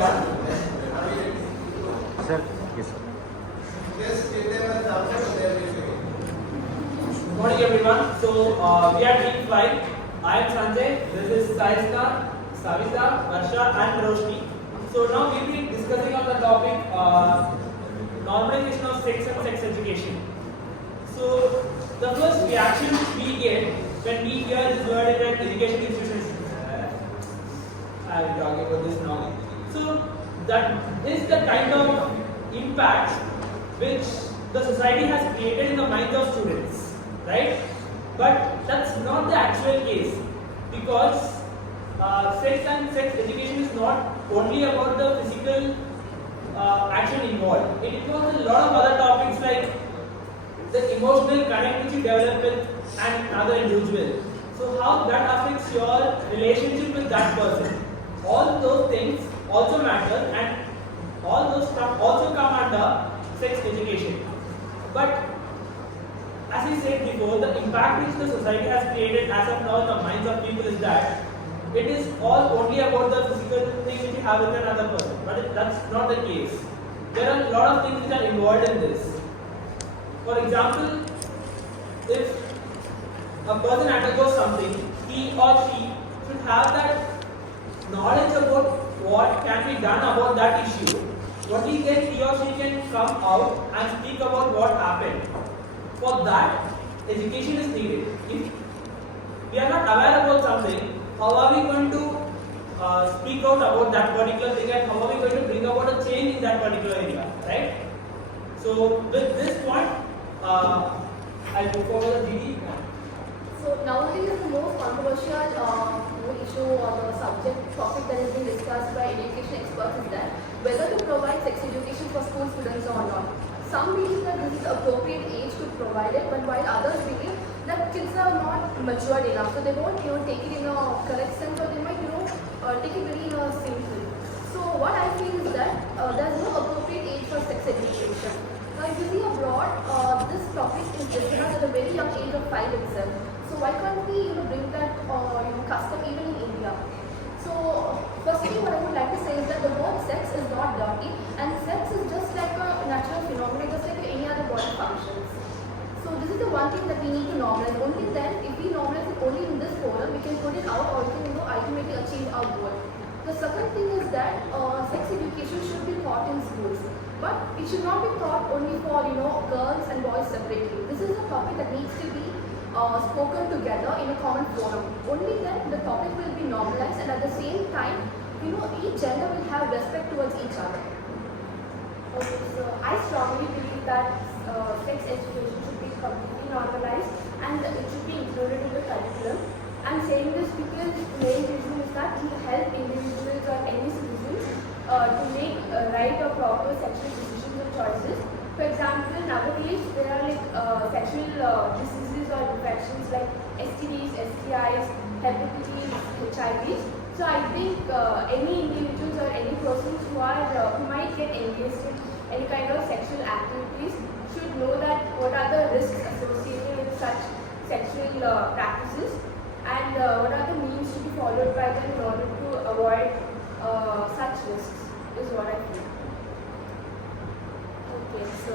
Sir, yes, sir. Good morning everyone. So we are team 5. I am Sanjay. This is Saisna, Savita, Varsha and Roshni. So now we will be discussing on the topic normalization of sex and sex education. So the first reaction we get when we hear this word in an education institution is I will talk about this now. So that is the kind of impact which the society has created in the minds of students, right? But that's not the actual case, because sex and sex education is not only about the physical action involved. It involves a lot of other topics like the emotional connect which you develop with another individual. So how that affects your relationship with that person. All those things also matter, and all those stuff also come under sex education. But as we said before, the impact which the society has created as of now in the minds of people is that it is all only about the physical thing which you have with another person. But that's not the case. There are a lot of things which are involved in this. For example, if a person undergoes something, he or she should have that knowledge about what can be done about that issue. Only then he or she can come out and speak about what happened. For that, education is needed. If we are not aware about something, how are we going to speak out about that particular thing, and how are we going to bring about a change in that particular area, right? So with this point, I'll move forward to GD. So nowadays the most controversial issue or the subject topic that is being discussed by education experts is that whether to provide sex education for school students or not. Some believe that this is appropriate age to provide it, but while others believe that kids are not matured enough, so they won't take it in a correct sense, or they might take it very simply. So what I feel is that there is no appropriate age for sex education. Now if you see abroad, this topic is discussed at a very young age of 5 itself. So why can't we bring that custom even in India? So firstly, what I would like to say is that the word sex is not dirty, and sex is just like a natural phenomenon, just like any other body functions. So this is the one thing that we need to normalize. Only then, if we normalize it only in this forum, we can put it out, or we can ultimately achieve our goal. The second thing is that sex education should be taught in schools, but it should not be taught only for girls and boys separately. This is a topic that needs to be spoken together in a common forum. Only then the topic will be normalized, and at the same time, each gender will have respect towards each other. Okay, so I strongly believe that sex education should be completely normalized and it should be included in the curriculum. I'm saying this because the main reason is that it will help individuals or any citizens to make right or proper sexual decisions or choices. For example, nowadays there are sexual diseases or infections like STDs, STIs, hepatitis, HIVs. So I think any individuals or any persons who might get engaged in any kind of sexual activities should know that what are the risks associated with such sexual practices, and what are the means to be followed by them in order to avoid such risks, is what I feel. Okay, so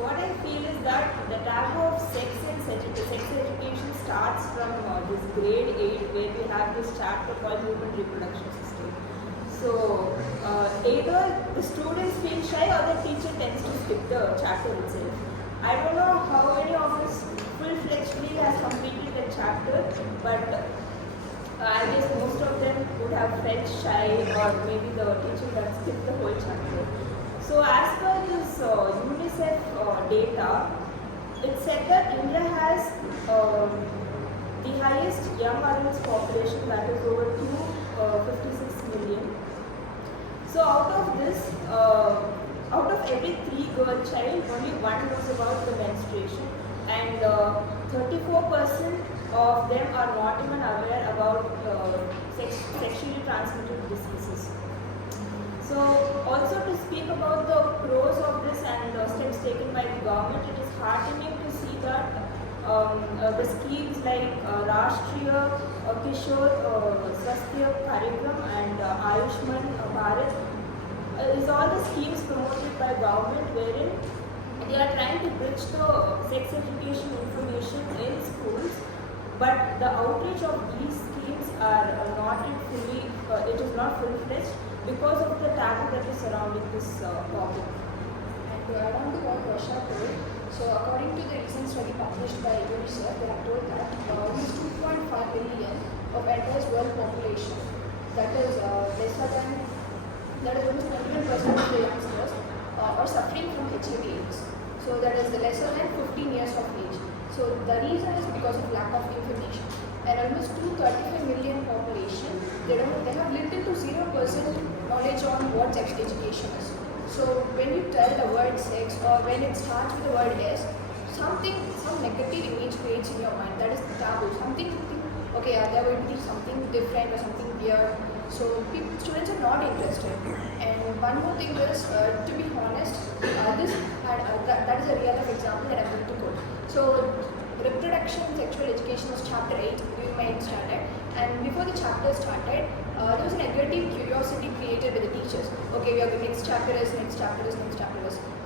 what I feel is that the taboo of sex education starts from this grade 8, where we have this chapter called human reproduction system. So either the students feel shy or the teacher tends to skip the chapter itself. I don't know how many of us full-fledgedly has completed the chapter, but I guess most of them would have felt shy, or maybe the teacher would have skipped the whole chapter. So as per this UNICEF data, it said that India has the highest young adults population, that is over 256 million. So out of this, out of every 3 girl child, only 1 knows about the menstruation, and 34% of them are not even aware about sexually transmitted diseases. So also to speak about the pros of this and the steps taken by the government, it is heartening to see that the schemes like Rashtriya Kishore Swasthya Karyakram and Ayushman Bharat is all the schemes promoted by government wherein they are trying to bridge the sex education information in schools, but the outreach of these schemes are not in fully, it is not full-fledged because of the taboo that is surrounding this topic. And to add on to what Varsha told, so according to the recent study published by UNICEF, they have told that only 2.5 billion of entire world population, that is lesser than, that is almost 21% of the youngsters are suffering from HIV/AIDS. So that is lesser than 15 years of age. So the reason is because of lack of information. And almost 235 million population, they have little to 0% knowledge on what sex education is. So when you tell the word sex or when it starts with the word yes, some negative image creates in your mind. That is the taboo. Okay, they're going to teach something different or something weird. So students are not interested. And one more thing is, to be honest, that is a real life example that I'm going to quote. So reproduction and sexual education was chapter 8 during my standard, and before the chapter started, there was a negative curiosity created by the teachers. Okay, we are the next chapter is.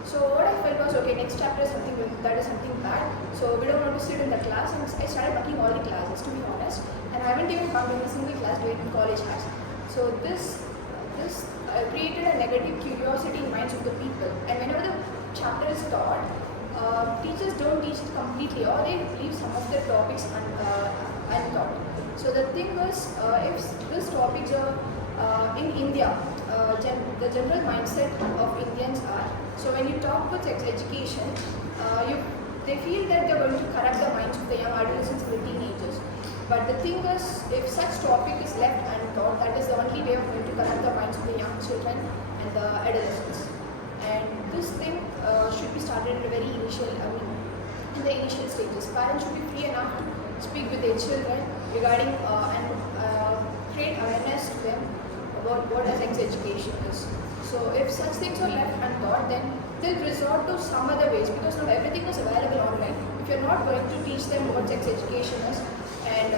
So what I felt was, okay, next chapter is something that is something bad. So we don't want to sit in the class, and I started bunking all the classes, to be honest. And I haven't even bunked in a single class during college has. So this created a negative curiosity in minds of the people. And whenever the chapter is taught, teachers don't teach it completely, or they leave some of the topics untaught. So the thing was, if these topics are in India, the general mindset of Indians are, so when you talk about sex education, they feel that they're going to corrupt the minds of the young adolescents and the teenagers. But the thing is, if such topic is left untaught, that is the only way of going to corrupt the minds of the young children and the adolescents. And this thing should be started at a very initial, in the initial stages. Parents should be free enough to speak with their children regarding and create awareness to them about what a sex education is. So if such things are left untaught, then they'll resort to some other ways, because now everything is available online. If you're not going to teach them what sex education is, and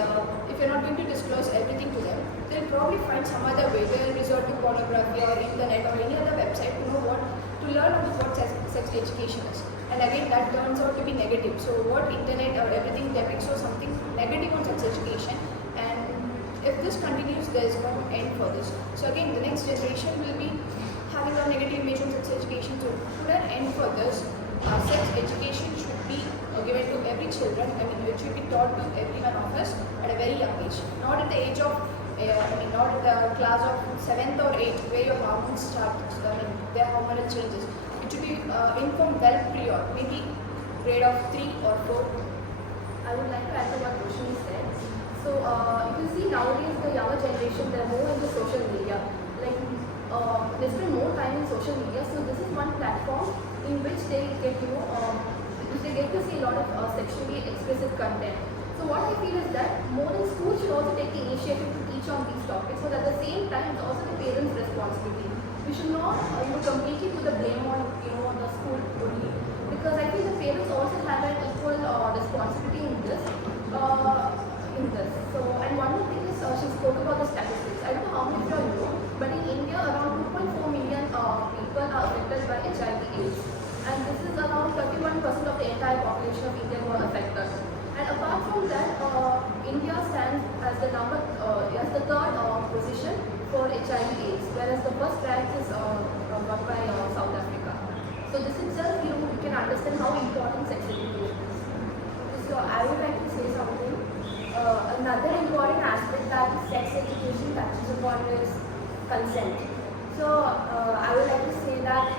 if you're not going to disclose everything to them, they'll probably find some other way. They'll resort to pornography or internet or any other website to learn about what sex education is. And again, that turns out to be negative. So what internet or everything depicts or something negative on sex education, and if this continues, there is no end for this. So again, the next generation will be having a negative image on sex education. So to put an end for this, sex education should be given to every children. It should be taught to every one of us at a very young age. Not at the age of, not at the class of 7th or 8th, where your hormones start, their hormonal changes. It should be informed well prior, maybe grade of 3 or 4. I would like to add to what Roshni said. So you can see nowadays the younger generation, they're more into social media. Like they spend more time in social media. So this is one platform in which they get to see a lot of sexually explicit content. So what I feel is that more than schools should also take the initiative to teach on these topics, but at the same time it's also the parents' responsibility. We should not completely put the blame on the school only, because I think the parents also have an equal responsibility in this. So, and one more thing is, she spoke about the statistics. I don't know how many of you all know, but in India around 2.4 million people are affected by HIV/AIDS, and this is around 31% of the entire population of India who are affected. And apart from that, India stands as the third position for HIV/AIDS, whereas the first rank is won by South Africa. So this itself, you can understand how important sex education is. So I would like to say something. Another important aspect that sex education touches upon is consent. So I would like to say that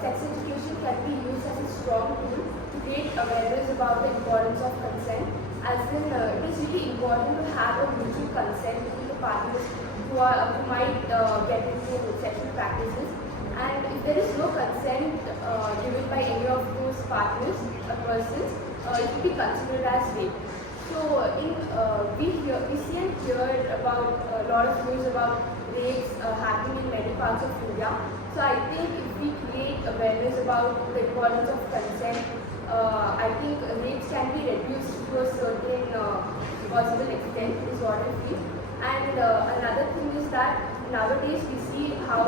sex education can be used as a strong tool to create awareness about the importance of consent. As in, it is really important to have a mutual consent between the partners who might get into sexual practices. And if there is no consent given by any of those partners or persons, it will be considered as rape. So we see and hear about a lot of news about rapes happening in many parts of India. So I think if we create awareness about the importance of consent, I think rapes can be reduced to a certain possible extent, is what I feel. And another thing is that nowadays we see how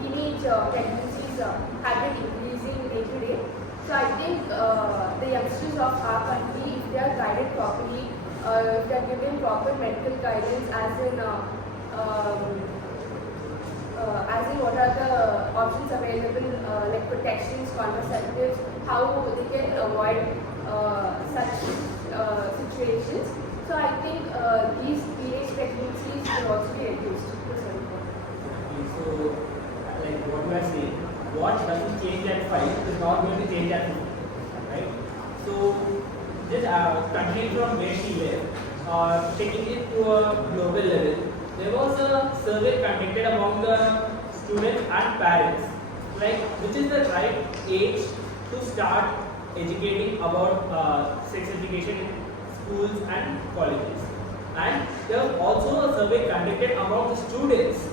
teenage what are the options available, like protections, contraceptives, how they can avoid such situations. So I think these teenage pregnancies will also be reduced. So, like what you are saying, what doesn't change at 5 is not going to change at 2, right? So, just continuing from where she left, taking it to a global level, there was a survey conducted among the students and parents, like which is the right age to start educating about sex education in schools and colleges. And there was also a survey conducted among the students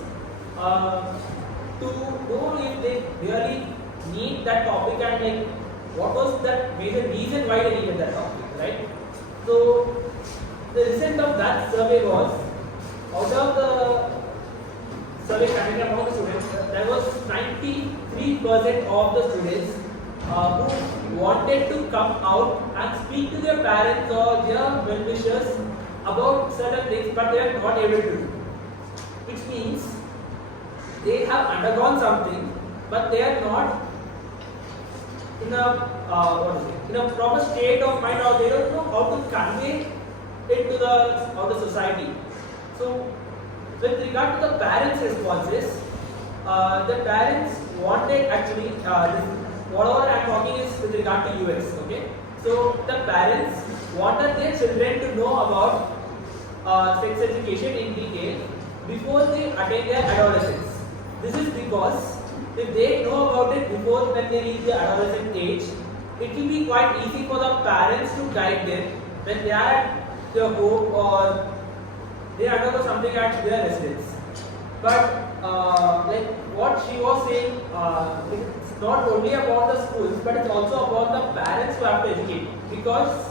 to know if they really need that topic and like what was that major reason why they needed that topic, right? So the result of that survey was, out of the survey conducted among the students, there was 93% of the students who wanted to come out and speak to their parents or their well-wishers about certain things, but they are not able to do. Which means they have undergone something, but they are not in a proper state of mind, or they don't know how to convey it to the society. So, with regard to the parents' responses, the parents wanted actually whatever I am talking is with regard to US. Okay, so the parents wanted their children to know about sex education in detail before they attain their adolescence. This is because if they know about it before when they reach the adolescent age, it will be quite easy for the parents to guide them when they are at their home or they undergo something at their residence. But like what she was saying, it's not only about the schools, but it's also about the parents who have to educate. Because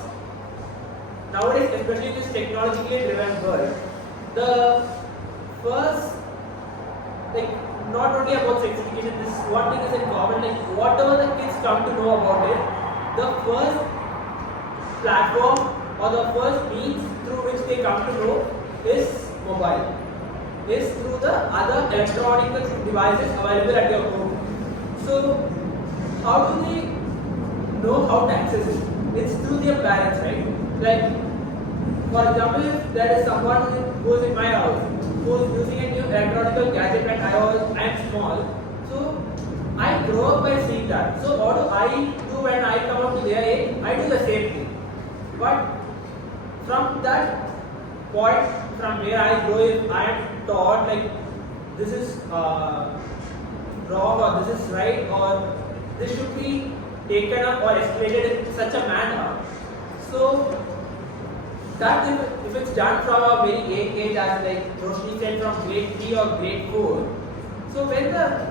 nowadays, especially in this technologically driven world, the first, like, not only about sex education, this one thing is in common, like whatever the kids come to know about it, the first platform or the first means through which they come to know is mobile, is through the other electronic devices available at your home. So how do they know how to access it? It's through their parents, right? Like, for example, if there is someone who is in my house who is using a new electronic gadget and I am small, so I grow up by seeing that. So what do I do when I come up to their age? I do the same thing. But from that point, from where I grow, if I am taught like this is wrong or this is right or this should be taken up or escalated in such a manner, so that if it's done from a very young age, as like Roshni said, from grade 3 or grade 4, so when the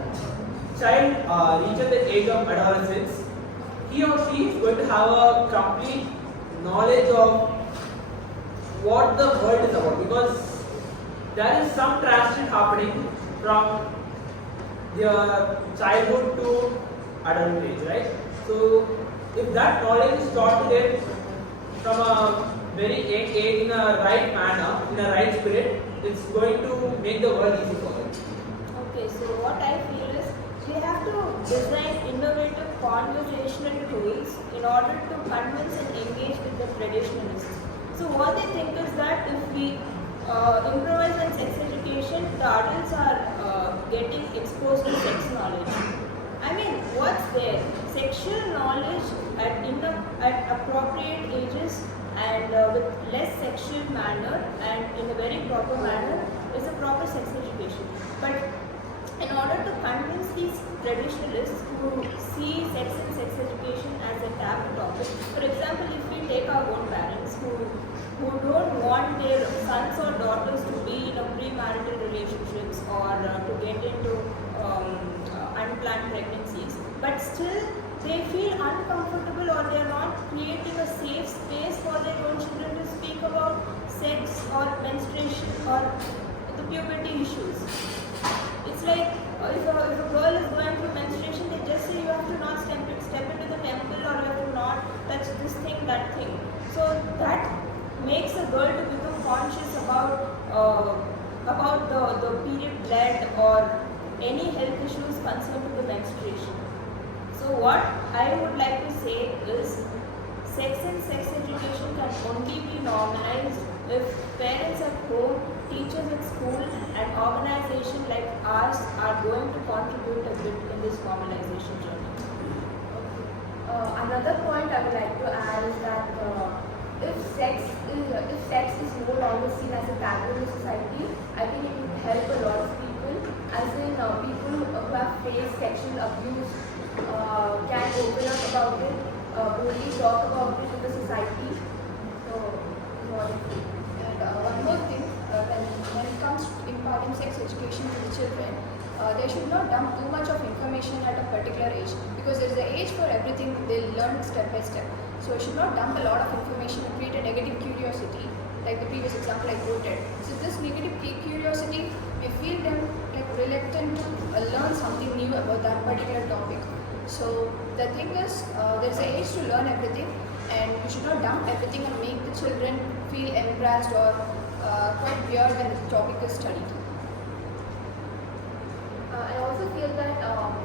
child reaches the age of adolescence, he or she is going to have a complete knowledge of what the world is about, because there is some transition happening from their childhood to adult age, right? So if that knowledge is taught to them from a very young age in a right manner, in a right spirit, it's going to make the world easy for them. Okay, so what I feel is we have to design innovative conversational tools in order to convince and engage with the traditionalists. So what they think is that if we improvise on sex education, the adults are getting exposed to sex knowledge. I mean, what's there? Sexual knowledge at appropriate ages and with less sexual manner and in a very proper manner is a proper sex education. But in order to convince these traditionalists who see sex and sex education as a taboo topic, for example, if we take our own parents who don't want their sons or daughters to be in a premarital relationships or to get into unplanned pregnancies, but still they feel uncomfortable or they are not creating a safe space for their own children to speak about sex or menstruation or the puberty issues. It's like if a girl is going through menstruation, they just say you have to not step into the temple or you have to not touch this thing, that thing. So that makes a girl to become conscious about the period blood or any health issues concerned to the menstruation. So what I would like to say is sex and sex education can only be normalized if parents at home, teachers at school and organizations like ours are going to contribute a bit in this normalization journey. Another point I would like to add is that if sex is no longer seen as a taboo in society, I think it would help a lot of people. As in, people who have faced sexual abuse can open up about it, boldly talk about it in the society. So, what do you think? And one more thing, when it comes to imparting sex education to the children, they should not dump too much of information at a particular age, because there is an age for everything. They'll learn step by step. So you should not dump a lot of information and create a negative curiosity, like the previous example I quoted. So this negative curiosity may feel them like reluctant to learn something new about that particular topic. So the thing is, there's an age to learn everything, and you should not dump everything and make the children feel embarrassed or quite weird when the topic is studied. I also feel that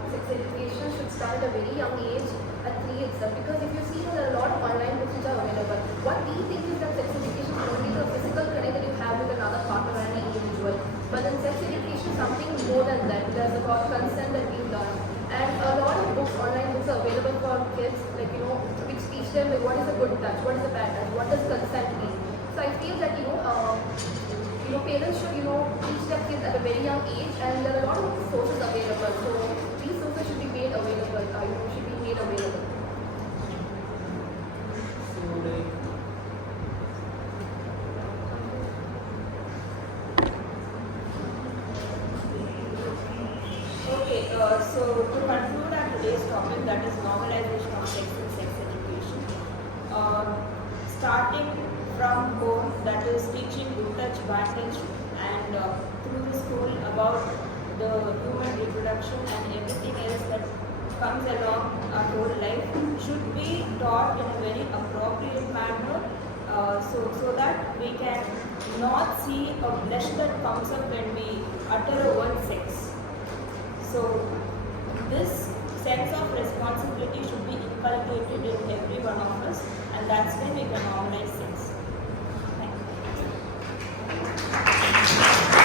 sex education should start at a very young age, at 3 itself, because if you see there are a lot of online books which are available. What we think is that sex education is only the physical connect that you have with another partner and an individual. But then sex education is something more than that. There's about consent that we learn. And a lot of books, online books are available for kids, like, which teach them like, what is a good touch, what is a bad touch, what does consent mean. So I feel that, parents should, teach their kids at a very young age, and there are a lot of sources available. So these sources should be made available, should be made available. Okay, so to conclude our today's topic, that is normalization of sex and sex education. Starting from home, that is teaching good touch, bad touch, and through the school about the human reproduction and everything else that comes along our whole life should be taught in a very appropriate manner, so that we can not see a blush that comes up when we utter a word sex. So this sense of responsibility should be inculcated in every one of us, and that's when we can normalize